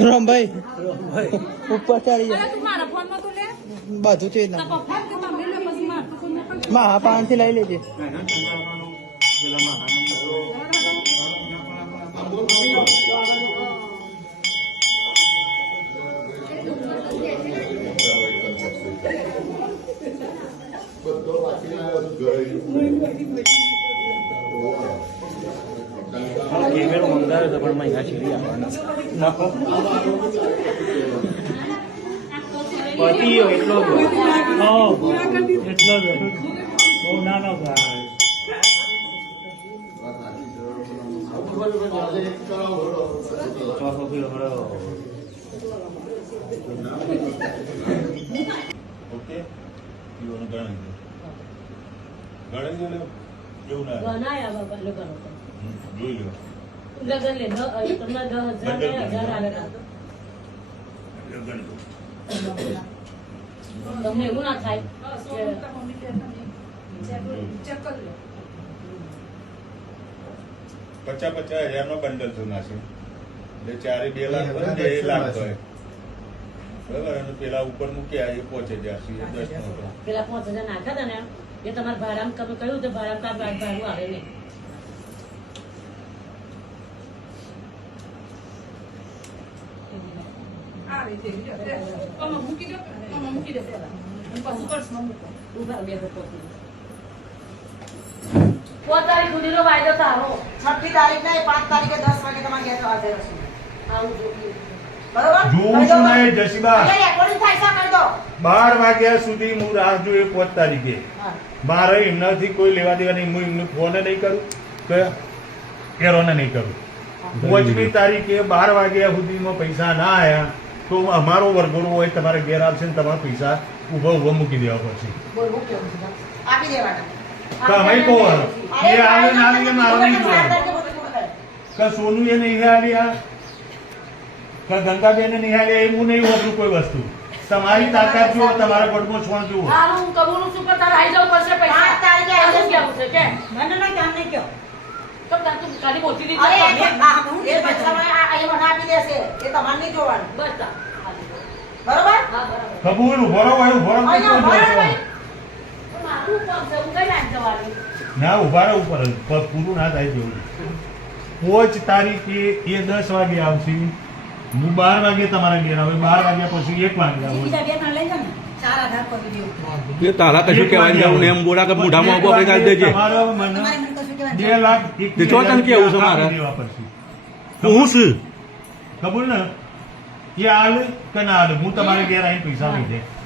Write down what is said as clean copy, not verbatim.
રામભાઈ ઉપર ચડી જાય બધું છે હા 5 થી લઈ લેજે કેમેરો મંગાવ્યો તો પણ મહિના છેડી આપવાના પતિયો એટલો જ બહુ નાનો ગાય ઓકે ગણાઈ એવું ના બનાયા બાબા લોકો જોઈ લો લગન લે તમને 10,000 આવે તમને એવું ના થાય $50,000 નો બંડલ જૂના છે એટલે ચારે 2 લાખ હોય ને 1 લાખ હોય બરાબર અને પેલા ઉપર મૂક્યા એ 5,000 10 નો પેલા 5,000 નાખ્યા હતા ને એ તમારે ભાડામાં તમે કહ્યું તો ભાડામાં ભાડું આવે નહીં તારીખ સુધીનો વાયદો તારો 6મી તારીખ ને 5 તારીખે 10 વાગે તમારે ઘેર હાજર હશે આવું જોઉં છું નહીં જસીબા રેકોર્ડિંગ થાય છે કરી દો 12 વાગ્યા સુધી હું રાહ જોઈ 5 તારીખે મારે એમનાથી કોઈ લેવા દેવા નહીં હું એમને ફોન નહીં કરું કે એરોને નહીં કરું 5મી તારીખે 12 વાગ્યા સુધીમાં પૈસા ના આવ્યા તો અમારો વરઘોડો હોય તમારે ઘેર આવશે ને તમારા પૈસા ઉભા મૂકી દેવા પડશે આપી દેવાના તમે કહો એ આવે ના આવે મારો નહીં જોવાનું કે સોનું એ નહીં હાલ્યા કે ગંગાબેન નહીં હાલ્યા એ હું નહીં વાપરું કોઈ વસ્તુ તમારી તાકાત જુઓ તમારા ગઢમાં છોણ જુઓ હું કબૂલું છું કે તારે આવી જવું પડશે પૈસા 5 તારીખે આવું કેવું છે કે મને નહીં કામ નહીં કયો તો તું ખાલી મોટી એ રીતે પૈસા મને આપી દેશે એ તમારે નહીં જોવાનું બસ બરોબર હા બરાબર કબૂલ ઉભરો હોય ઉભરો અહીંયા ભાઈ મારું કામ છે હું કઈ નાખ જવાની ના ઉભા રહો ઉપર પૂરું ના થાય જેવું 5 તારીખે એ 10 વાગે આવશે હું 12 વાગે તમારા ઘેર આવે 12 વાગ્યા પછી 1 વાગે આવું એ તારા કશું કહેવાય નહીં એમ બોલા કે મોઢામાં ઉભો કરી દેજે તમારો મને 2 લાખ તે જો તને કેવું છે મારે હું છું કબૂલ ને એ હાલ કે ના હાલ હું તમારે ઘેર આવીને પૈસા લઈ જાય